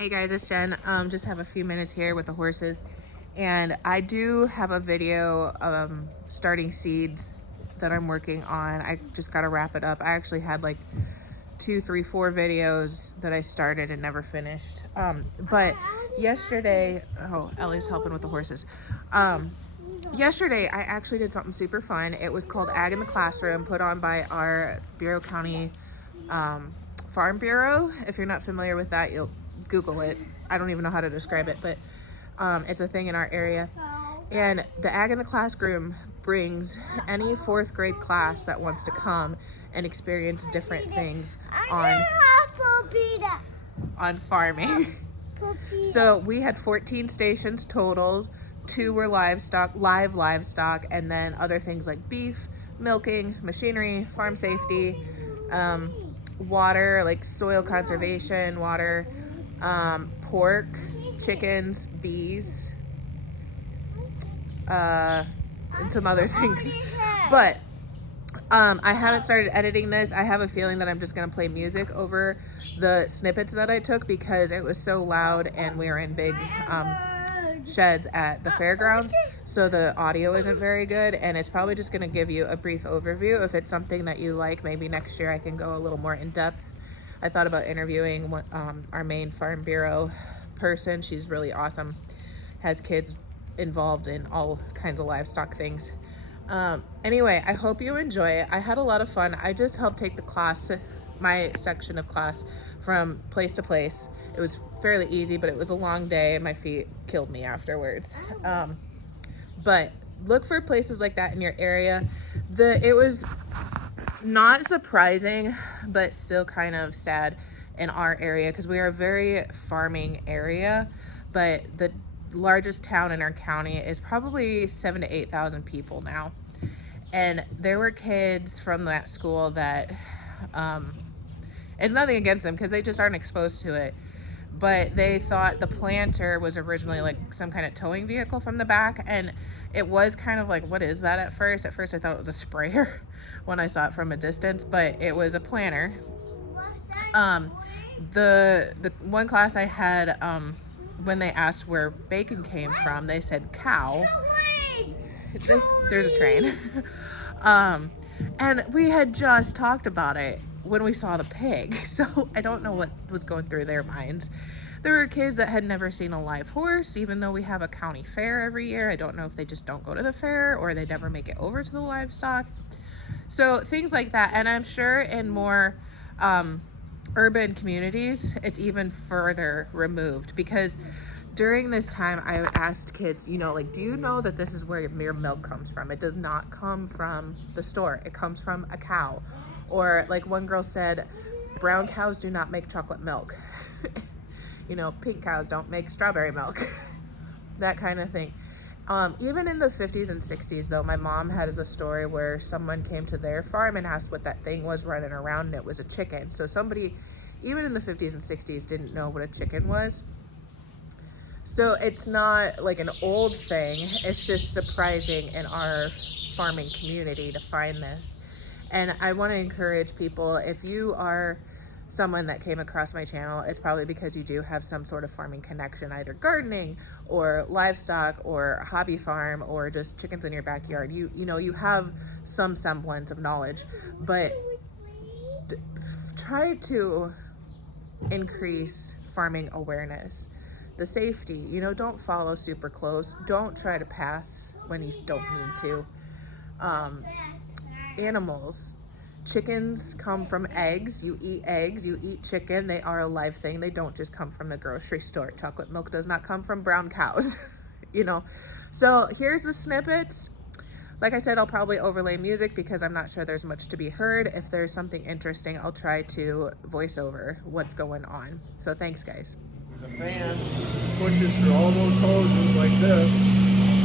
Hey guys, it's Jen. Just have a few minutes here with the horses, and I do have a video starting seeds that I'm working on. I just got to wrap it up. I actually had like 2, 3, 4 videos that I started and never finished. But yesterday, oh, Ellie's helping with the horses. Yesterday I actually did something super fun. It was called Ag in the Classroom, put on by our Bureau County Farm Bureau. If you're not familiar with that, you'll Google it. I don't even know how to describe it, but it's a thing in our area. And the Ag in the Classroom brings any 4th grade class that wants to come and experience different things on farming. So we had 14 stations total. 2 were live livestock, and then other things like beef, milking, machinery, farm safety, water, like soil conservation, water, pork, chickens, bees, and some other things. But I haven't started editing this. I have a feeling that I'm just gonna play music over the snippets that I took because it was so loud and we were in big sheds at the fairgrounds, so the audio isn't very good, and it's probably just going to give you a brief overview. If it's something that you like, maybe next year I can go a little more in depth. I thought about interviewing our main Farm Bureau person. She's really awesome, has kids involved in all kinds of livestock things. Anyway, I hope you enjoy it. I had a lot of fun. I just helped take the class, my section of class, from place to place. It was fairly easy, but it was a long day and my feet killed me afterwards. But look for places like that in your area. It was not surprising, but still kind of sad in our area because we are a very farming area, but the largest town in our county is probably 7,000 to 8,000 people now. And there were kids from that school that it's nothing against them because they just aren't exposed to it, but they thought the planter was originally like some kind of towing vehicle from the back, and it was kind of like, what is that? At first I thought it was a sprayer when I saw it from a distance, but it was a planter. The one class I had, when they asked where bacon came from, they said cow. There's a train. And we had just talked about it when we saw the pig, so I don't know what was going through their minds. There were kids that had never seen a live horse, even though we have a county fair every year. I don't know if they just don't go to the fair or they never make it over to the livestock. So things like that. And I'm sure in more urban communities, it's even further removed, because during this time I asked kids, like, do you know that this is where your milk comes from? It does not come from the store. It comes from a cow. Or like one girl said, brown cows do not make chocolate milk. Pink cows don't make strawberry milk. That kind of thing. Even in the 50s and 60s, though, my mom has a story where someone came to their farm and asked what that thing was running around, and it was a chicken. So somebody, even in the 50s and 60s, didn't know what a chicken was. So it's not like an old thing. It's just surprising in our farming community to find this. And I want to encourage people, if you are someone that came across my channel, it's probably because you do have some sort of farming connection, either gardening or livestock or a hobby farm or just chickens in your backyard. You have some semblance of knowledge, but try to increase farming awareness. The safety, don't follow super close. Don't try to pass when you don't need to. Animals. Chickens come from eggs. You eat chicken. They are a live thing. They don't just come from the grocery store. Chocolate milk does not come from brown cows, So here's the snippets. Like I said, I'll probably overlay music because I'm not sure there's much to be heard. If there's something interesting, I'll try to voice over what's going on. So thanks, guys. The fan pushes through all those hoses like this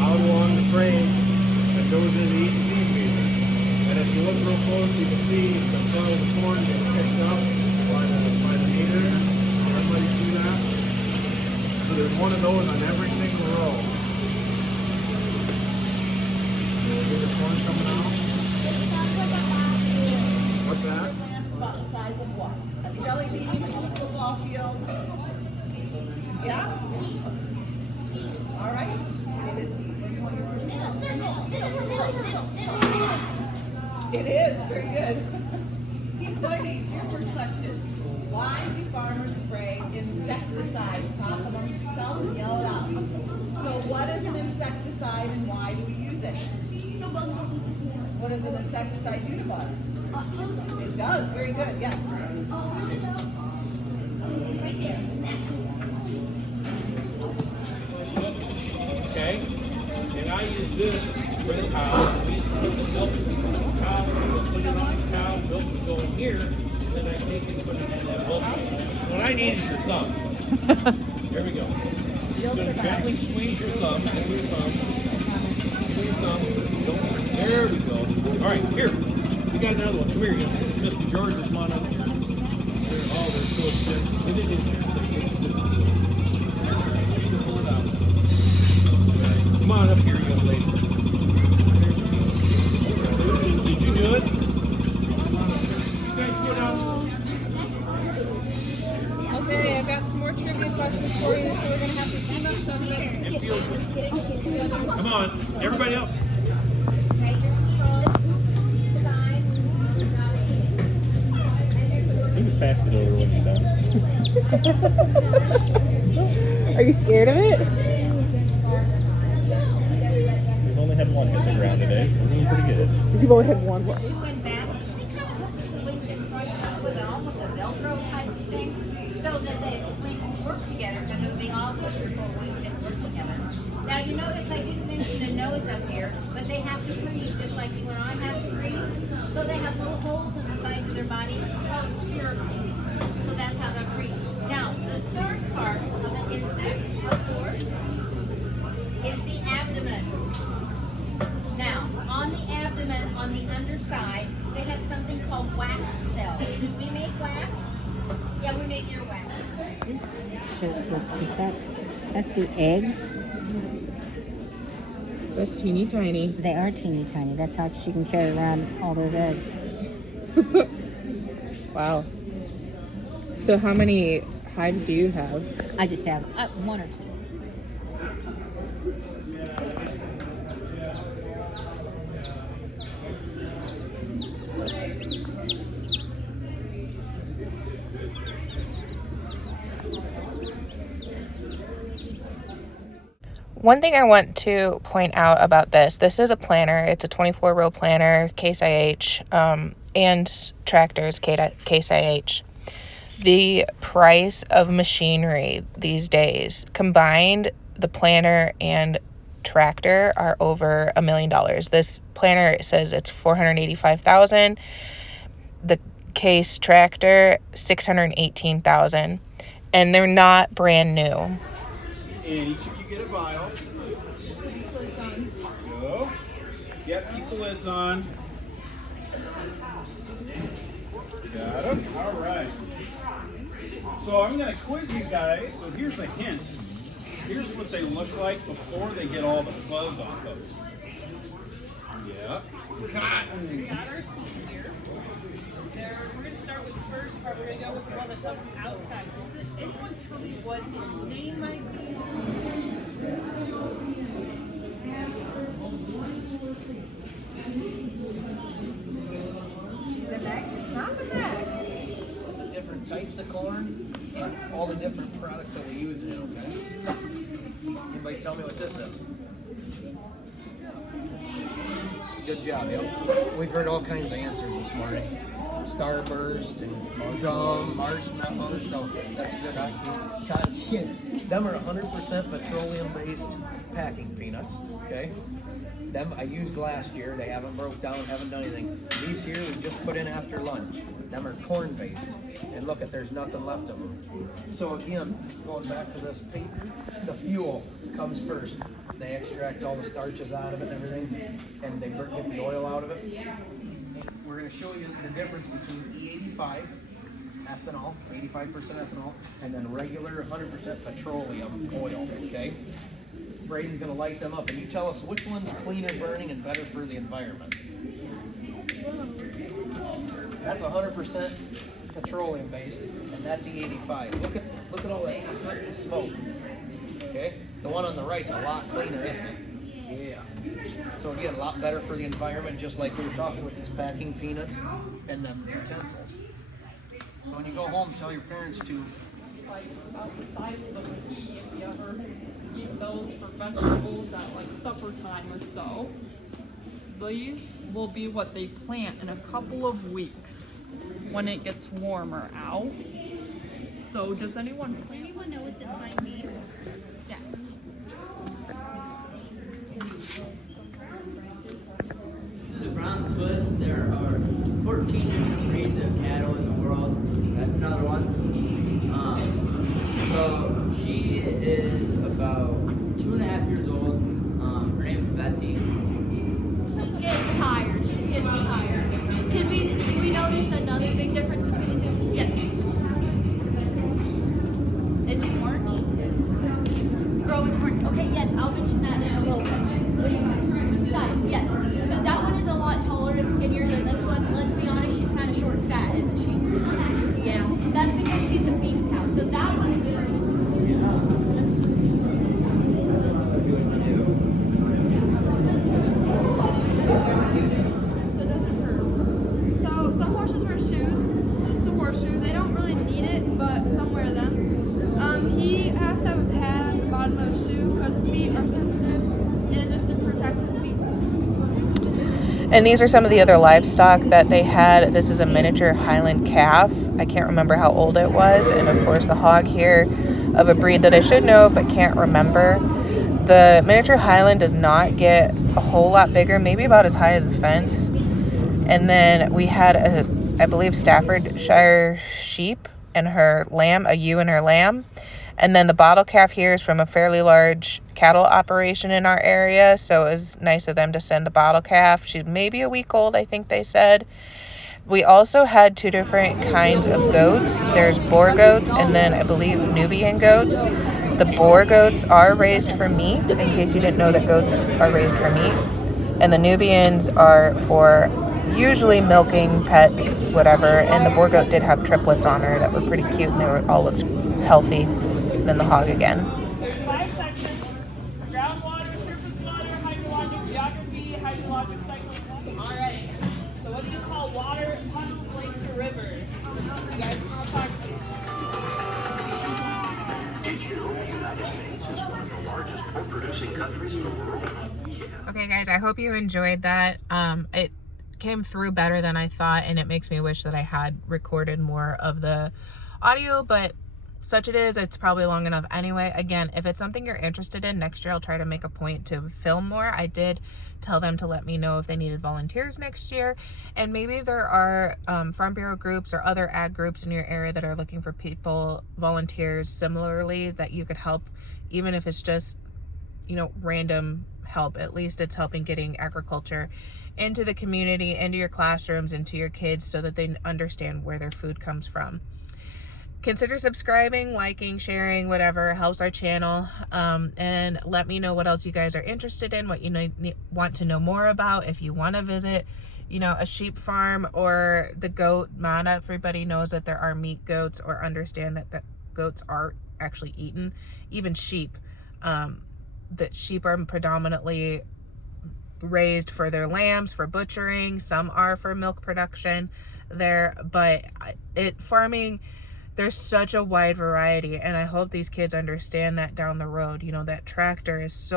out along the frame and goes into each speed meter. And if you look real close, you can see the front of the corn gets picked up by the meter. Everybody see that? So there's one of those on every single row. You'll see the corn coming out. What's that? Land is about the size of what? A jelly bean, a football field. It is, very good. Team Soybeans, your first question. Why do farmers spray insecticides? Talk amongst yourselves and yell it out. So what is an insecticide and why do we use it? What does an insecticide do to bugs? It does, very good, yes. Okay? And I use this for the cows. We used to put the milk in the cow, put it on the cow, milk would go in here, and then I take it and put it in that milk. What I need is your thumb. Here we go. You're going to gently squeeze your thumb, and your thumb, and your thumb. There we go. All right, here. We got another one. Come here, you. Mr. George, come on up here. Oh, they're so expensive. Get it in there. Pull it out. Come on up here, young lady. Did you do it? You guys get out. Okay, I've got some more trivia questions for you, so we're going to have to team up so that we can stand together. Come on, everybody else. You just pass it over when you're done. Are you scared of it? We've only had one hit the ground today, so we're doing pretty good. You've only had one. We went back, they kind of hooked the wings in front with almost a Velcro type of thing, so that the wings work together, because it would be awful if your full wings didn't work together. Now you notice I didn't mention a nose up here, but they have to breathe just like you and I have to breathe. So they have little holes in the sides of their body called spiracles. So that's how they breathe. Now, the third part of an insect, of course, is the abdomen. Now, on the abdomen, on the underside, they have something called wax cells. Do we make wax? Yeah, we make earwax. Because that's the eggs. That's teeny tiny. They are teeny tiny. That's how she can carry around all those eggs. Wow. So how many hives do you have? I just have one or two. One thing I want to point out about this is a planter. It's a 24-row planter, Case IH, and tractors, Case IH. The price of machinery these days, combined, the planter and tractor are over $1 million. This planter says it's $485,000. The Case tractor, $618,000, and they're not brand new. And each of you get a vial. Go. Yep, keep the lids on. Got them. All right. So I'm going to quiz you guys. So here's a hint. Here's what they look like before they get all the fuzz off of them. Yep. Cotton. We got our seed here. We're going to start with the first part. We're going to go with the one that's on the outside. Does anyone tell me what his name might be? The neck, it's not the neck. The different types of corn and all the different products that we use in it, okay? Anybody tell me what this is? Good job, yep. We've heard all kinds of answers this morning. Starburst and gum, marshmallows, so that's a good idea. Them are 100% petroleum-based packing peanuts, okay? Them I used last year. They haven't broke down, haven't done anything. These here we just put in after lunch. Them are corn-based. And look, there's nothing left of them. So again, going back to this paper, the fuel comes first. They extract all the starches out of it and everything, and they get the oil out of it. We're going to show you the difference between E85 ethanol, 85% ethanol, and then regular 100% petroleum oil, okay? Braden's going to light them up, and you tell us which one's cleaner burning and better for the environment. That's 100% petroleum based, and that's E85. Look at all that soot and smoke. Okay, the one on the right's a lot cleaner, isn't it? Yeah. So again, a lot better for the environment, just like we were talking with these packing peanuts and them utensils. So when you go home, tell your parents to. Like about the size of a pea, if you ever eat those for vegetables at like supper time or so. These will be what they plant in a couple of weeks when it gets warmer out. So does anyone know what this sign means? Yes. The brown Swiss, there are 14 different breeds of cattle in the world. That's another one. So she is about 2.5 years old. Her name's Betsy. She's getting tired. She's getting tired. Do we notice another big difference between the two? Yes. Is it orange? Growing horns. Okay, yes, I'll mention that in a little bit. What do you mean? Size, yes. So that one is a lot taller and skinnier than this one. Let's be honest, she's kind of short and fat, isn't she? Yeah. That's because she's a beef cow. So that one is So some horses wear shoes. This is a horseshoe. They don't really need it, but some wear them. He has to have a pad at the bottom of his shoe because his feet are sensitive, and just to protect his feet. And these are some of the other livestock that they had. This is a miniature Highland calf. I can't remember how old it was. And of course the hog here of a breed that I should know but can't remember. The miniature Highland does not get a whole lot bigger, maybe about as high as the fence. And then we had I believe Staffordshire sheep and her lamb, a ewe and her lamb. And then the bottle calf here is from a fairly large cattle operation in our area. So it was nice of them to send the bottle calf. She's maybe a week old, I think they said. We also had 2 different kinds of goats. There's Boer goats and then I believe Nubian goats. The Boer goats are raised for meat, in case you didn't know that goats are raised for meat. And the Nubians are for usually milking, pets, whatever. And the Boer goat did have triplets on her that were pretty cute and they were all looked healthy. Then the hog again. There's 5 sections: groundwater, surface water, hydrologic geography, hydrologic cycles. All right. So what do you call water, puddles, lakes, or rivers? You guys want to talk to me? Did you know the United States is one of the largest pork-producing countries in the world? Yeah. Okay, guys, I hope you enjoyed that. It came through better than I thought, and it makes me wish that I had recorded more of the audio, but such it is. It's probably long enough anyway. Again, if it's something you're interested in, next year I'll try to make a point to film more. I did tell them to let me know if they needed volunteers next year, and maybe there are Farm Bureau groups or other ag groups in your area that are looking for people, volunteers similarly, that you could help, even if it's just, you know, random help. At least it's helping getting agriculture into the community, into your classrooms, into your kids, so that they understand where their food comes from. Consider subscribing, liking, sharing, whatever helps our channel, and let me know what else you guys are interested in, what you want to know more about. If you want to visit, you know, a sheep farm or the goat, not everybody knows that there are meat goats or understand that the goats are actually eaten. Even sheep, that sheep are predominantly raised for their lambs, for butchering. Some are for milk production there, but farming, there's such a wide variety, and I hope these kids understand that down the road. You know, that tractor is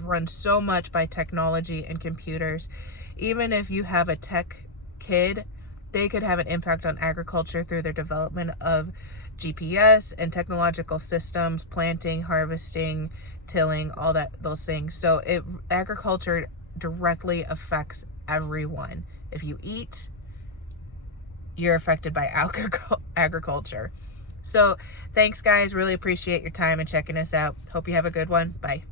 run so much by technology and computers. Even if you have a tech kid, they could have an impact on agriculture through their development of GPS and technological systems, planting, harvesting, tilling, all those things. So agriculture directly affects everyone. If you eat, you're affected by agriculture. So thanks, guys. Really appreciate your time and checking us out. Hope you have a good one. Bye.